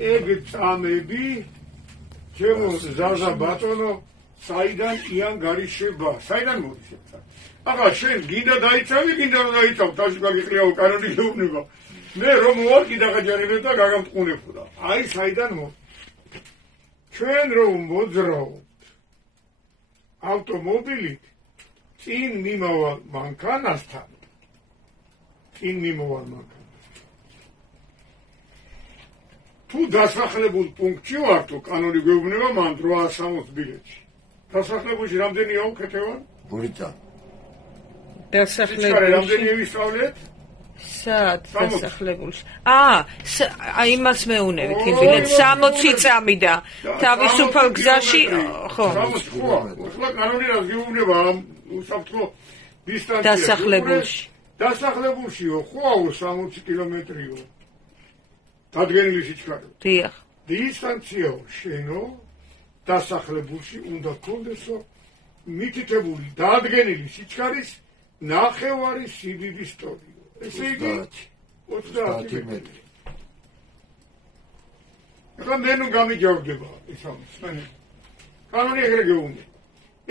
ეგ წამები ჩემო ზაზა ბატონო საიდან იან გარიშება საიდან მოდის ახლა შენ გინდა დაიცავი გინდა რომ დაიცავ თაში გაგიყრიაო კანონი შეუბნება მე რომ ვარ კიდაღაჯარებდა და გაგამტყუნებოდა აი საიდან მოდის ჩვენ რომ მოძრაობთ ავტომობილით წინ მიმავალ მანქანასთან წინ მიმავალ მანქანასთან თუ დასახლებულ პუნქტში ვარ თუ კანონი გვეუბნება მან 860 ბილეთში დასახლებულში რამდენია უკეთევან? ბურიტა. დასახლებულში რამდენი ვისწავლეთ? საათ დასახლებულში. აი იმას მეუნებით იმ ბილეთს 60 წამი და თავისუფალ გზაში ხო. 60 ხო. ახლა კანონი რას გეუბნება ამ უსაფრთხო დისტანციაზე? დასახლებულში. დასახლებულშიო ხო 60 კილომეტრიო. დადგენილი სიჩქარე. დიახ. დისტანციაო შენო დასახლებულში უნდა გქონდესო მითითებული დადგენილი სიჩქარის ნახევარი სიდიდის ტოლია. ესე იგი 30 მეტრი. ახლა მე ნუ გამიჯავდება ის ამის. კანონი ეგრე გეუბნება.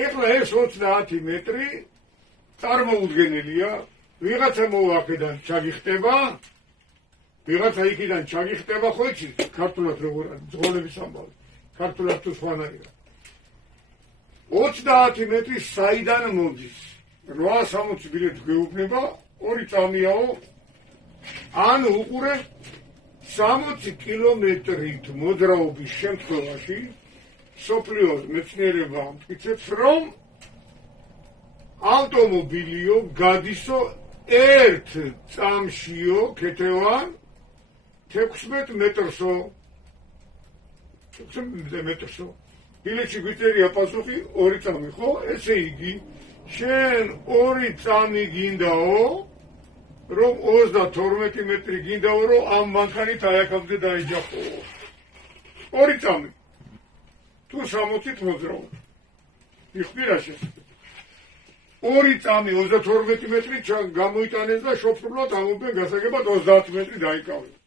ახლა ეს 30 მეტრი წარმოუდგენელია, ვიღაცა მოახედან ჩაგიხტება, ვიღაცა იქიდან ჩაგიხტება, ხო იცი, ქართულად როგორ არის, ძღოლების ამბავი. ქართულად თუ სხვანაირად. 30 მეტრი საიდან მოდის? 860 ბილეთი გვეუბნება, 2 წამიაო. ანუ უყურე 60 კილომეტრით მოძრაობის შემთხვევაში სოფლიოს მეცნიერება ამტკიცებს, რომ ავტომობილიო გადისო ერთ წამშიო ქეთევან 16 მეტრსო. 16 მეტრსო. ბილეთში გვიწერია პასუხი 2 წამი, ხო? ესე იგი, შენ 2 წამი გინდაო, რომ 32 მეტრი გინდაო, რომ ამ მანქანით აი აქამდე დაეჯახო. 2 წამი. თუ 60-ით მოძრაობ. იხდი რა შეხედა. 2 წამი 32 მეტრი გამოიტანეს და შოფრულად ამობენ გასაგებად 30 მეტრი დაიკავეს.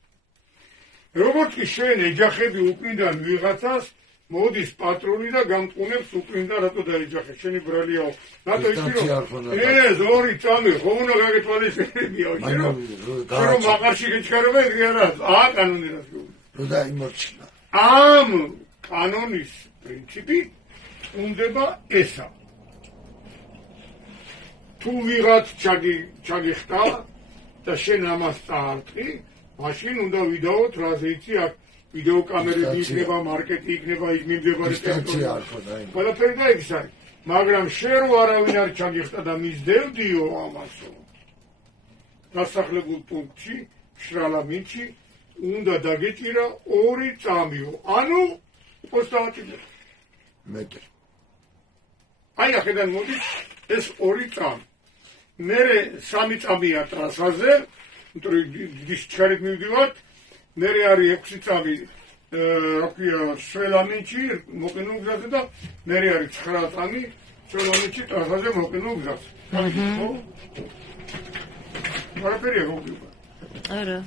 როგორც კი შენ ეჯახები უკრიდან ვიღაცას, მოდის პატრონი და გამტყუნებს უკრიდან რატო დაეჯახე, შენი ბრალიაო. რატო იცი რომ ეს 2 წამი ხო უნდა გაგეთვალისწინებიაო, რომ მაღარში გეჩქარება ეგრე არა, კანონი რას გეუბნება. რო დაიმორჩილა. ამ კანონის პრინციპი უნდა ესა. თუ ვიღაც ჩაგიხტა და შენ ამას წაარტყი, მაშინ უნდა ვიდაოთ რაზე იცი აქ ვიდეო კამერები იქნება, მარკეტი იქნება, იქ მიმდებარე დისტანცია არ ხოდა იმ. ყველაფერი და ის არის. მაგრამ შენ რო არავინ არ ჩაგიხტა და მისდევდიო ამასო. დასახლებულ პუნქტში, შრალამინჩი უნდა დაგეჭირა 2 წამიო. ანუ 30 მეტრი. აი ახედან მოდის ეს 2 წამი. მერე 3 წამია ტრასაზე, დისჩარით მივდივართ, მერე არის 6 წამი, რა ქვია, სველამინჩი, მოყინულ გზაზე და მერე არის 9 წამი, სველამინჩი ტრასაზე მოყინულ გზაზე. ხო? ყველაფერია მოგივა. არა.